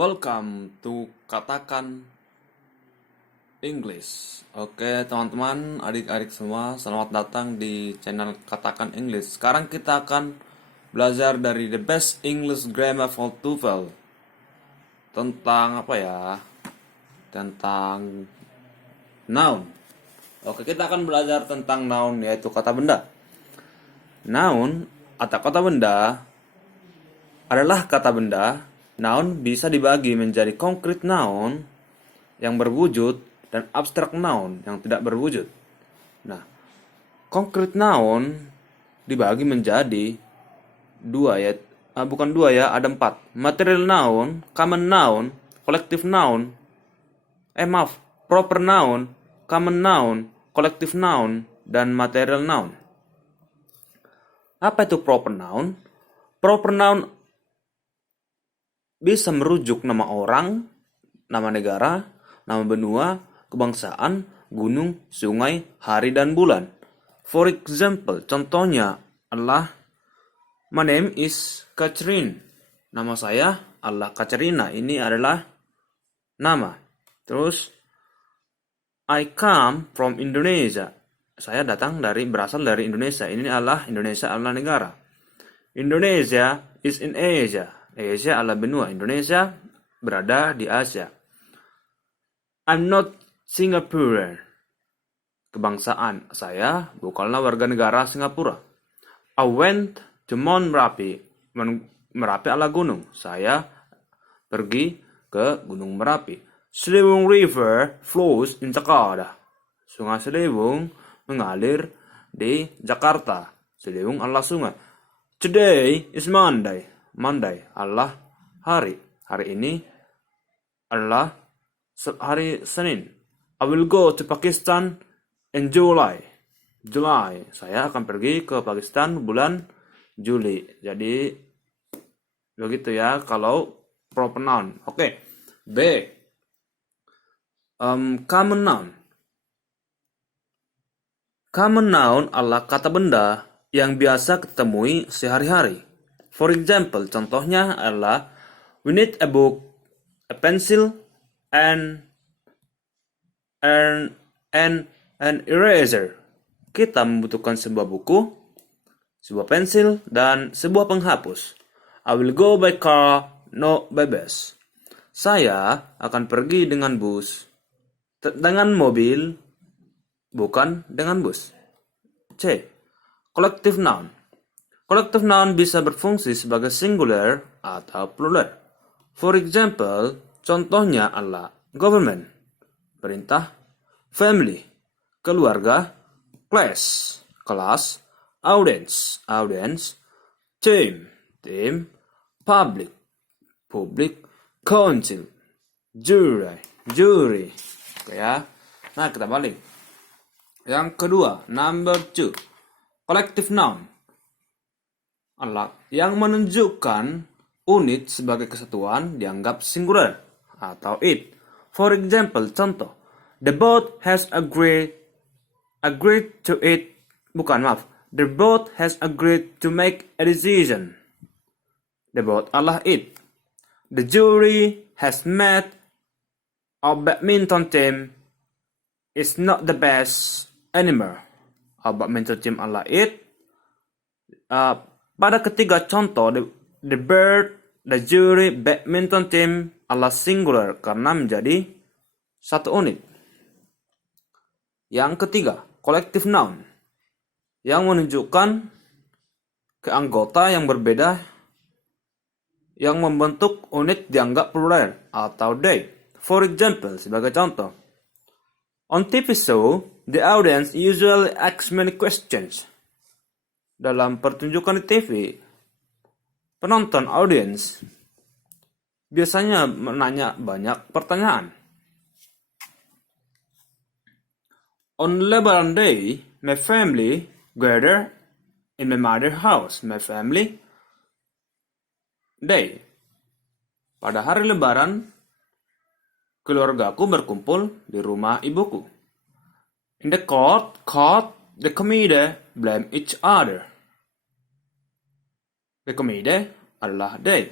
Welcome to Katakan English. Oke, teman-teman, adik-adik semua, selamat datang di channel Katakan English. Sekarang kita akan belajar dari The Best English Grammar for TOEFL. Tentang apa ya? Tentang noun. Oke, kita akan belajar tentang noun, yaitu kata benda. Noun atau kata benda adalah kata benda. Noun bisa dibagi menjadi concrete noun yang berwujud dan abstract noun yang tidak berwujud. Nah, concrete noun dibagi menjadi ada 4. Material noun, common noun, collective noun, proper noun, common noun, collective noun, dan material noun. Apa itu proper noun? Proper noun bisa merujuk nama orang, nama negara, nama benua, kebangsaan, gunung, sungai, hari, dan bulan. For example, contohnya adalah my name is Catherine. Nama saya adalah Katrina. Ini adalah nama. Terus, I come from Indonesia. Saya berasal dari Indonesia. Indonesia adalah negara. Indonesia is in Asia. Asia adalah benua. Indonesia berada di Asia. I'm not Singaporean. Kebangsaan saya bukanlah warga negara Singapura. I went to Mount Merapi. Merapi adalah gunung. Saya pergi ke Gunung Merapi. Ciliwung River flows in Jakarta. Sungai Ciliwung mengalir di Jakarta. Ciliwung adalah sungai. Today is Monday. Monday adalah hari. Hari ini adalah hari Senin. I will go to Pakistan in July. Saya akan pergi ke Pakistan bulan Juli. Jadi begitu ya kalau proper noun. Oke. B. Common noun. Common noun adalah kata benda yang biasa ditemui sehari-hari. For example, contohnya adalah we need a book, a pencil, and an eraser. Kita membutuhkan sebuah buku, sebuah pensil, dan sebuah penghapus. I will go by car, not by bus. Saya akan pergi dengan mobil, bukan dengan bus. C. Collective noun. Collective noun bisa berfungsi sebagai singular atau plural. For example, contohnya adalah government, perintah, family, keluarga, class, kelas, audience, team, public, council, jury. Oke ya. Nah, kita balik. Yang kedua, number 2. Collective noun adalah yang menunjukkan unit sebagai kesatuan dianggap singular atau it. For example, contoh. The boat has agreed to it. The boat has agreed to make a decision. The boat adalah it. The jury has met. Our badminton team is not the best anymore. Our badminton team adalah it. Pada ketiga contoh, the bird, the jury, badminton team adalah singular karena menjadi satu unit. Yang ketiga, collective noun yang menunjukkan keanggota yang berbeda yang membentuk unit dianggap plural atau they. For example, sebagai contoh, on TV show, the audience usually asks many questions. Dalam pertunjukan di TV, penonton audience biasanya menanya banyak pertanyaan. On Lebaran Day, my family gather in my mother's house. My family day. Pada hari Lebaran, keluargaku berkumpul di rumah ibuku. In the court, the comedians blame each other. The comedy adalah they.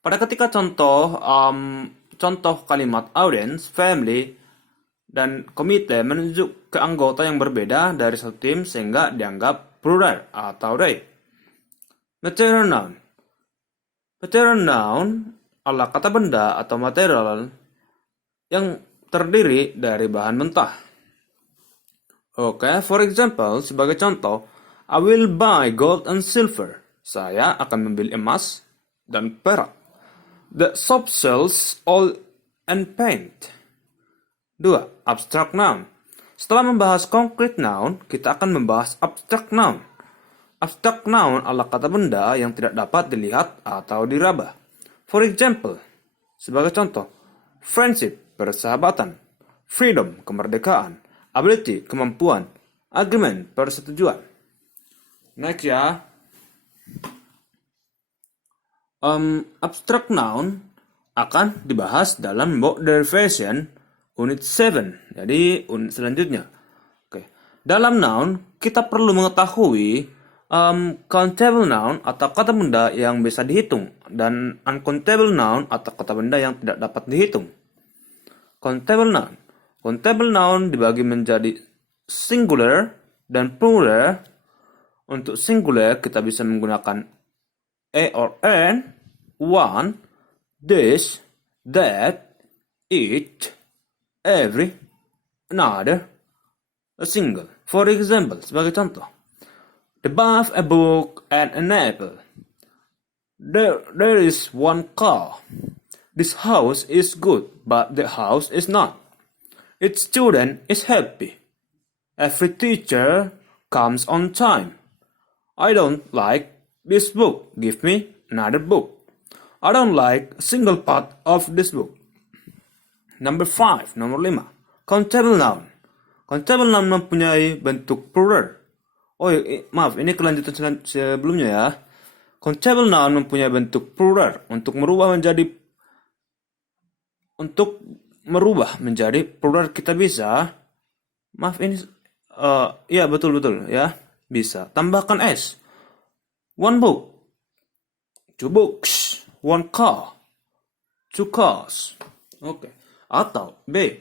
Pada ketika contoh kalimat audience, family, dan komite menunjuk ke anggota yang berbeda dari satu tim sehingga dianggap plural atau they. Material noun. Material noun adalah kata benda atau material yang terdiri dari bahan mentah. Oke, for example, sebagai contoh, I will buy gold and silver. Saya akan membeli emas dan perak. The shop sells oil and paint. 2. Abstract noun. Setelah membahas concrete noun, kita akan membahas abstract noun. Abstract noun adalah kata benda yang tidak dapat dilihat atau diraba. For example, sebagai contoh, friendship, persahabatan, freedom, kemerdekaan, ability, kemampuan, agreement, persetujuan. Next ya. Abstract noun akan dibahas dalam book derivation unit 7. Jadi unit selanjutnya. Oke. Dalam noun kita perlu mengetahui countable noun atau kata benda yang bisa dihitung dan uncountable noun atau kata benda yang tidak dapat dihitung. Countable noun. Countable noun dibagi menjadi singular dan plural. Untuk singular kita bisa menggunakan a or an, one, this, that, each, every, another, a single. For example, sebagai contoh, the bath, a book, and an apple. There is one car. This house is good, but the house is not. Its student is happy. Every teacher comes on time. I don't like this book. Give me another book. I don't like a single part of this book. Nomor 5. Countable noun. Countable noun mempunyai bentuk plural. Maaf, ini kelanjutan sebelumnya ya. Countable noun mempunyai bentuk plural. Untuk merubah menjadi plural kita bisa. Maaf, ini ya betul ya. Bisa. Tambahkan S. One book. Two books. One car. Two cars. Oke. Atau B.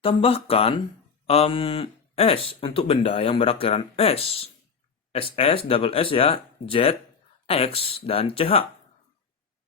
Tambahkan S untuk benda yang berakhiran S. SS, double S ya. Z, X, dan CH.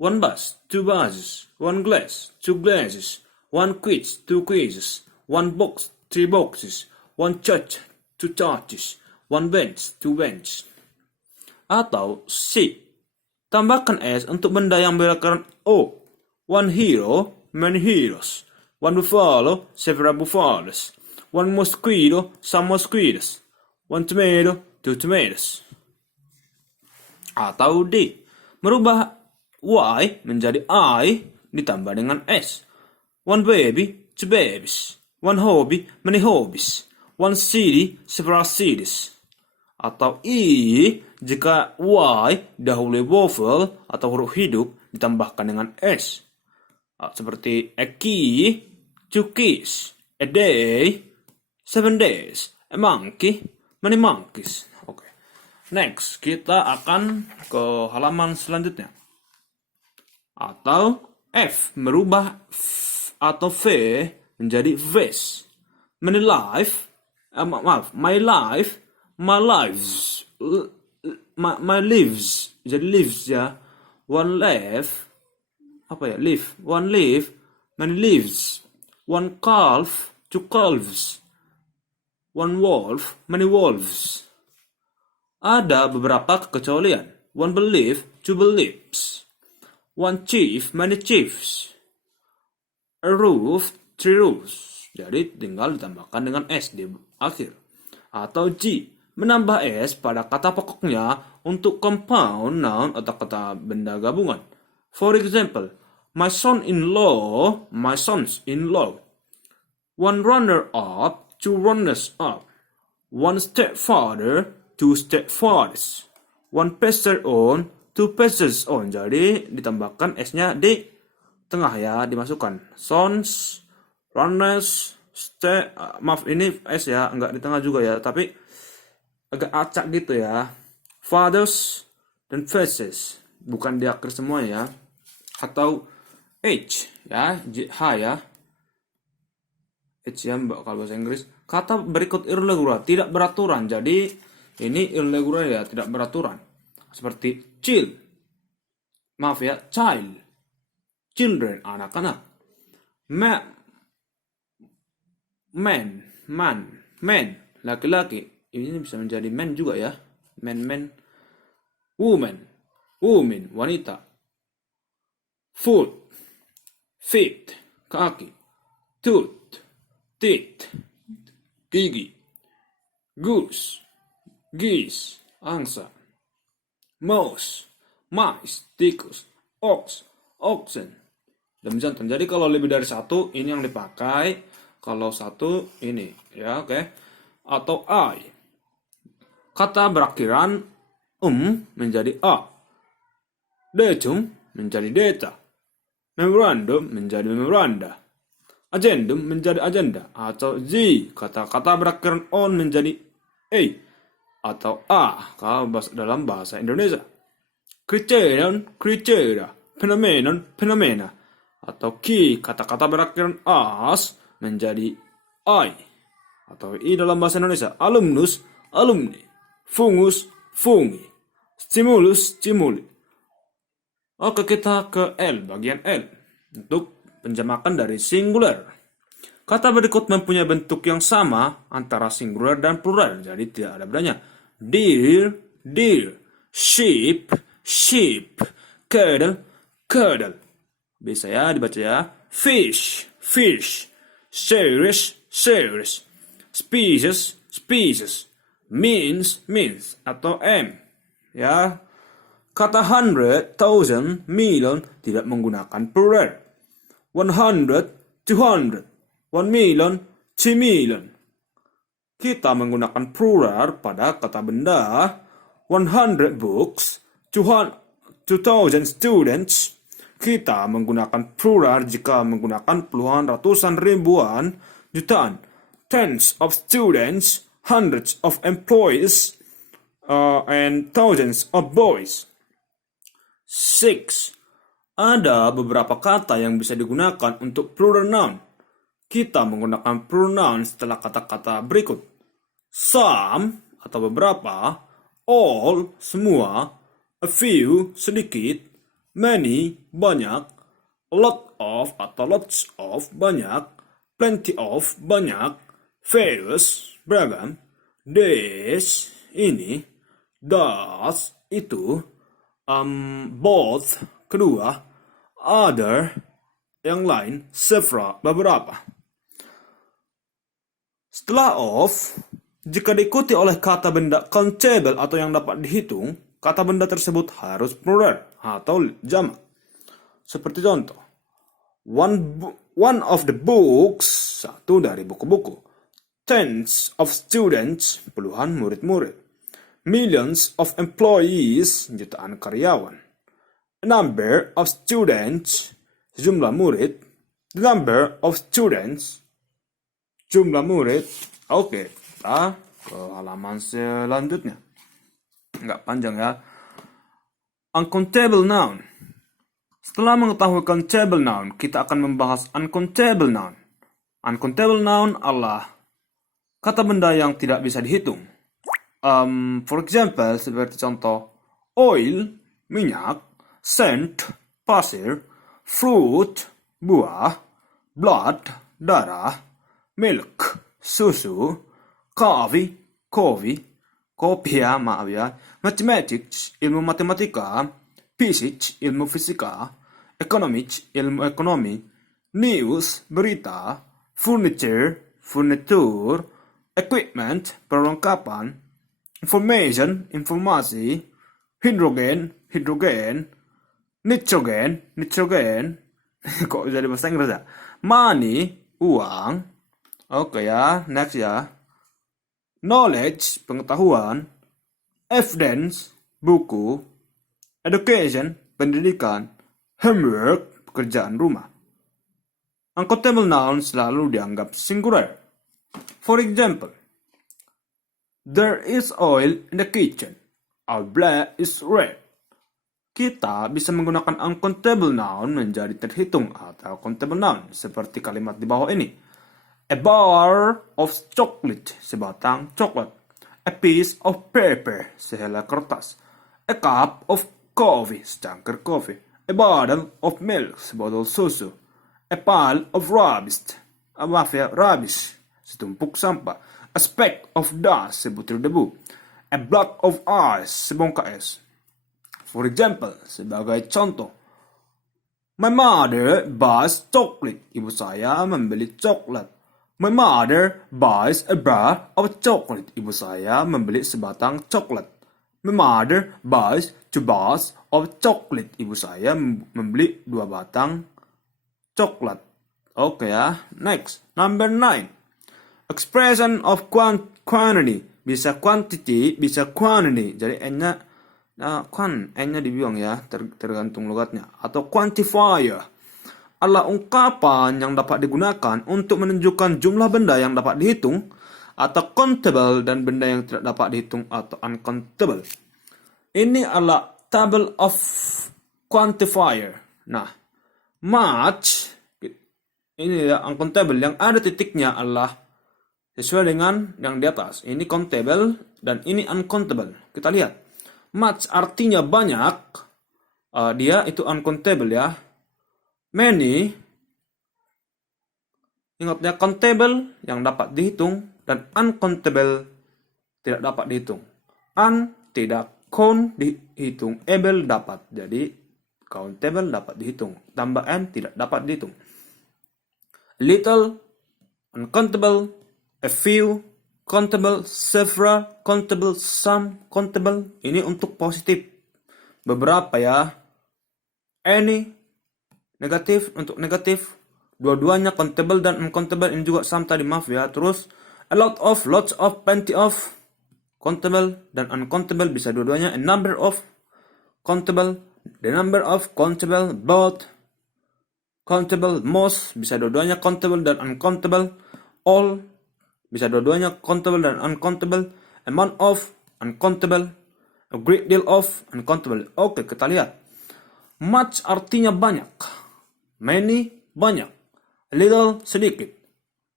One bus. Two buses. One glass. Two glasses. One quiz. Two quizzes. One box. Three boxes. One church. Two churches. One bench, two bench. Atau C. Tambahkan S untuk benda yang berakhiran O. One hero, many heroes. One buffalo, several buffaloes. One mosquito, some mosquitoes. One tomato, two tomatoes. Atau D. Merubah Y menjadi I ditambah dengan S. One baby, two babies. One hobby, many hobbies. One city, several cities. Atau I jika Y dahului vowel atau huruf hidup ditambahkan dengan S. Seperti a key, two keys, a day, 7 days, a monkey, many monkeys. Oke. Next, kita akan ke halaman selanjutnya. Atau F merubah F atau V menjadi vase. My life, my lives, my lives, jadi lives ya. One life, live. One live, many lives. One calf, two calves. One wolf, many wolves. Ada beberapa kekecualian. One belief, two beliefs. One chief, many chiefs. A roof, three roofs. Jadi tinggal ditambahkan dengan S di akhir. Atau G, menambah S pada kata pokoknya untuk compound noun atau kata benda gabungan. For example, my son-in-law, my sons-in-law. One runner-up, two runners-up. One stepfather, two stepfathers. One passer-on, two passers-on. Jadi ditambahkan S-nya di tengah ya, dimasukkan. Sons, runners, maaf ini S ya, enggak di tengah juga ya, tapi agak acak gitu ya. Fathers dan faces, bukan di akhir semua ya. Atau H ya, H ya. H ya Mbak kalau bahasa Inggris. Kata berikut irregular, tidak beraturan. Jadi ini irregular ya, tidak beraturan. Seperti chill. Maaf ya, child. Children, anak-anak. Man, laki-laki. Ini bisa menjadi man juga ya. Man. Woman, wanita. Foot, feet, kaki. Tooth, teeth, gigi. Goose, geese, angsa. Mouse, mice, tikus. Oxen. Dan jantan. Jadi kalau lebih dari satu, ini yang dipakai. Kalau satu, ini. Ya, oke. Atau I. Kata berakhiran menjadi A. Datum menjadi data. Memorandum menjadi memoranda. Agendum menjadi agenda. Atau Z. Kata-kata berakhiran on menjadi A. Atau A. Kalau dalam bahasa Indonesia. Criterion, criteria. Fenomena. Atau key. Kata-kata berakhiran as menjadi I. Atau I dalam bahasa Indonesia. Alumnus, alumni. Fungus, fungi. Stimulus, stimuli. Oke, kita ke L, bagian L. Untuk penjamakan dari singular. Kata berikut mempunyai bentuk yang sama antara singular dan plural. Jadi tidak ada bedanya. Deer. Sheep. Kettle. Bisa ya dibaca ya. Fish. Series. Species. Means, atau M. Ya. Kata 100, 1000, million tidak menggunakan plural. 100, 200. 1 million, 2 million. Kita menggunakan plural pada kata benda. 100 books, 2000 students. Kita menggunakan plural jika menggunakan puluhan, ratusan, ribuan, jutaan. Tens of students, hundreds of employees, and thousands of boys. 6. Ada beberapa kata yang bisa digunakan untuk plural noun. Kita menggunakan plural noun setelah kata-kata berikut. Some, atau beberapa. All, semua. A few, sedikit. Many, banyak. A lot of, atau lots of, banyak. Plenty of, banyak. Various, beragam. This, ini. Does, itu. Both, kedua. Other, yang lain. Several, beberapa. Setelah of, jika diikuti oleh kata benda countable atau yang dapat dihitung, kata benda tersebut harus plural atau jamak. Seperti contoh, one of the books, satu dari buku-buku. Tens of students, puluhan murid-murid. Millions of employees, jutaan karyawan. A number of students, jumlah murid. The number of students, jumlah murid. Oke, kita ke halaman selanjutnya. Nggak panjang ya. Uncountable noun. Setelah mengetahui countable noun, kita akan membahas uncountable noun. Uncountable noun adalah kata benda yang tidak bisa dihitung. For example, seperti contoh, oil, minyak, scent, pasir, fruit, buah, blood, darah, milk, susu, coffee, kopi ya, maaf ya, mathematics, ilmu matematika, physics, ilmu fisika, economics, ilmu ekonomi, news, berita, furniture, furnitur, equipment, perlengkapan, information, informasi, hidrogen, nitrogen, kok jadi bahasa Inggris ya? Money, uang. Oke ya, next ya. Knowledge, pengetahuan. Evidence, buku. Education, pendidikan. Homework, pekerjaan rumah. Uncountable noun selalu dianggap singular. For example, there is oil in the kitchen. Our blood is red. Kita bisa menggunakan uncountable noun menjadi terhitung atau countable noun seperti kalimat di bawah ini. A bar of chocolate, sebatang coklat. A piece of paper, sehelai kertas. A cup of coffee, secangkir kopi. A bottle of milk, sebotol susu. A pile of rubbish, rubbish, setumpuk sampah. A speck of dust, sebutir debu. A block of ice, sebongkah es. For example, sebagai contoh, my mother buys chocolate. Ibu saya membeli coklat. My mother buys a bar of chocolate. Ibu saya membeli sebatang coklat. My mother buys 2 bars of chocolate. Ibu saya membeli 2 batang coklat. Oke ya. Next, number 9. Expression of quantity. Bisa quantity, bisa quantity. Jadi n-nya n-nya dibuang ya, tergantung logatnya. Atau quantifier adalah ungkapan yang dapat digunakan untuk menunjukkan jumlah benda yang dapat dihitung, atau countable dan benda yang tidak dapat dihitung atau uncountable. Ini adalah table of quantifier. Nah, much ini ya uncountable, yang ada titiknya adalah sesuai dengan yang di atas. Ini countable dan ini uncountable. Kita lihat. Much artinya banyak, dia itu uncountable ya. Many, ingatnya countable yang dapat dihitung, dan uncountable tidak dapat dihitung. Tidak, count dihitung, able dapat. Jadi countable dapat dihitung, tambah n tidak dapat dihitung. Little, uncountable. A few, countable. Several, countable. Some, countable. Ini untuk positif. Beberapa ya. Any, negatif. Untuk negatif, dua-duanya countable dan uncountable. Ini juga some tadi, maaf ya. Terus, a lot of, lots of, plenty of, countable dan uncountable bisa dua-duanya. A number of, countable. The number of, countable. Both, countable. Most, bisa dua-duanya countable dan uncountable. All, bisa dua-duanya countable dan uncountable. Amount of, uncountable. A great deal of, uncountable. Oke, kita lihat. Much artinya banyak. Many, banyak. A little, sedikit.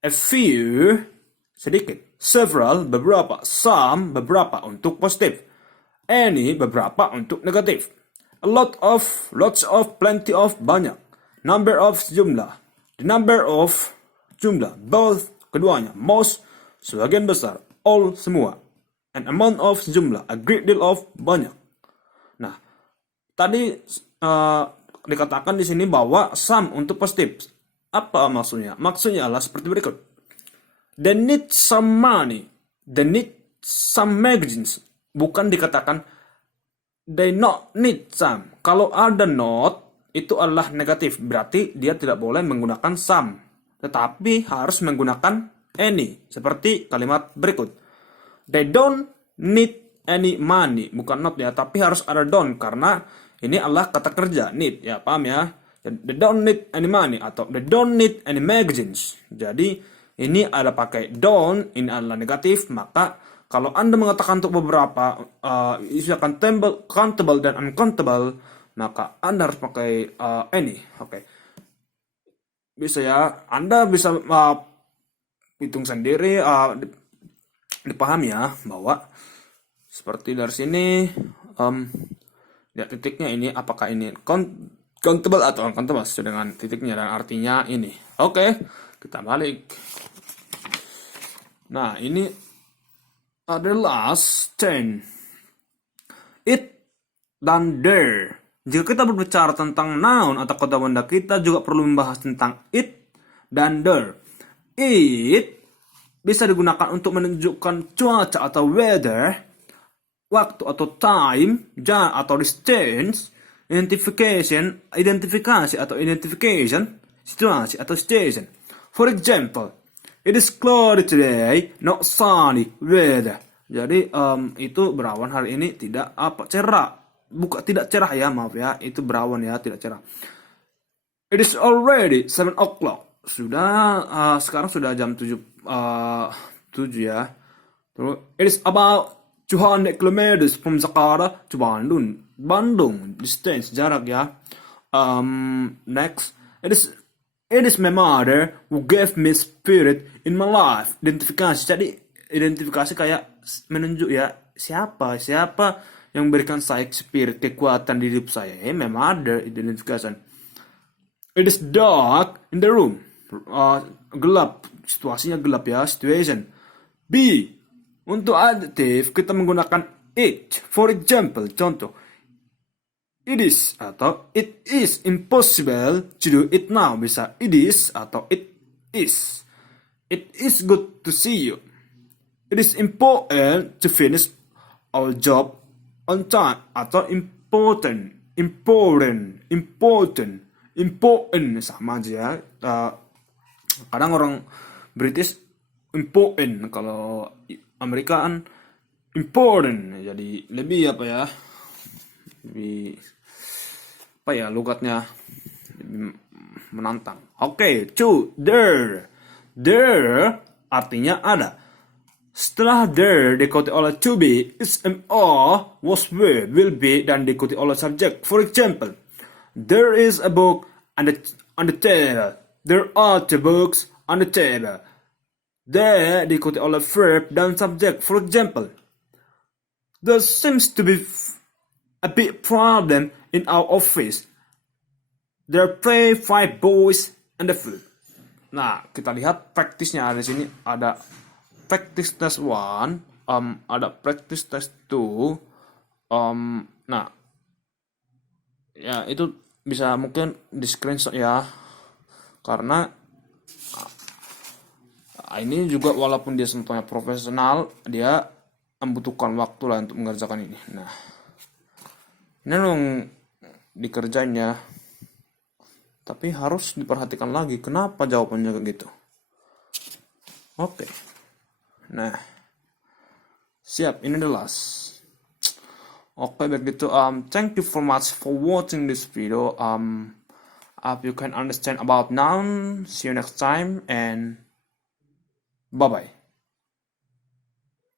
A few, sedikit. Several, beberapa. Some, beberapa untuk positif. Any, beberapa untuk negatif. A lot of, lots of, plenty of, banyak. Number of, jumlah. The number of, jumlah. Both, keduanya. Most, sebagian besar. All, semua. An amount of, jumlah. A great deal of, banyak. Nah, tadi dikatakan di sini bahwa some untuk positif. Apa maksudnya? Maksudnya adalah seperti berikut. They need some money. They need some magazines. Bukan dikatakan they not need some. Kalau ada not, itu adalah negatif. Berarti dia tidak boleh menggunakan some. Tetapi harus menggunakan any. Seperti kalimat berikut. They don't need any money. Bukan not ya, tapi harus ada don't. Karena ini adalah kata kerja. Need, ya paham ya. They don't need any money. Atau they don't need any magazines. Jadi ini ada pakai don't. Ini adalah negatif. Maka kalau Anda mengatakan untuk beberapa isu countable dan uncountable, maka Anda harus pakai any. Oke. Bisa ya. Anda bisa hitung sendiri, dipahami ya, bahwa seperti dari sini, lihat titiknya ini, apakah ini countable atau uncountable sesuai dengan titiknya dan artinya ini. Oke, kita balik. Nah, ini adalah last 10. It dan there. Jika kita berbicara tentang noun atau kata benda, kita juga perlu membahas tentang it dan there. It bisa digunakan untuk menunjukkan cuaca atau weather, waktu atau time, jarak atau distance, identifikasi atau identification, situasi atau situation. For example, it is cloudy today, not sunny weather. Jadi itu berawan hari ini, tidak cerah. Tidak cerah ya, maaf ya, itu berawan ya, tidak cerah. It is already 7 o'clock. Sekarang sudah jam 7 ya. Terus it is about 200 kilometers from Jakarta to Bandung. Bandung, distance, jarak ya. Next, it is my mother who gave me spirit in my life. Identifikasi. Jadi identifikasi kayak menunjuk ya siapa yang memberikan saya spirit, kekuatan di hidup saya. My mother, identifikasi. It is dark in the room. Gelap, situasinya gelap ya, situation. B, untuk adjektif kita menggunakan it. For example, contoh. It is atau it is impossible to do it now. Bisa it is atau it is. It is good to see you. It is important to finish our job on time. Atau important sama aja ya. Kadang orang British important, kalau Amerikaan important, jadi lebih apa ya, lebih apa ya, logatnya lebih menantang. Oke, to there artinya ada. Setelah there diikuti oleh to be, is, am, are, was, were, will be, dan diikuti oleh subjek. For example, there is a book on the table. There are 2 books on the table. There diikuti oleh verb dan subjek. For example, there seems to be a big problem in our office. There play 5 boys and the food. Nah, kita lihat praktisnya ada di sini. Ada practice test 1, ada practice test 2. Nah, ya itu bisa mungkin di screenshot ya, karena ini juga walaupun dia contohnya profesional, dia membutuhkan waktu lah untuk mengerjakan ini. Nah, ini dong dikerjain ya, tapi harus diperhatikan lagi kenapa jawabannya kayak gitu. Oke. Nah, siap, ini the last. Oke, begitu. Thank you so much for watching this video. Hope you can understand about noun. See you next time and bye bye.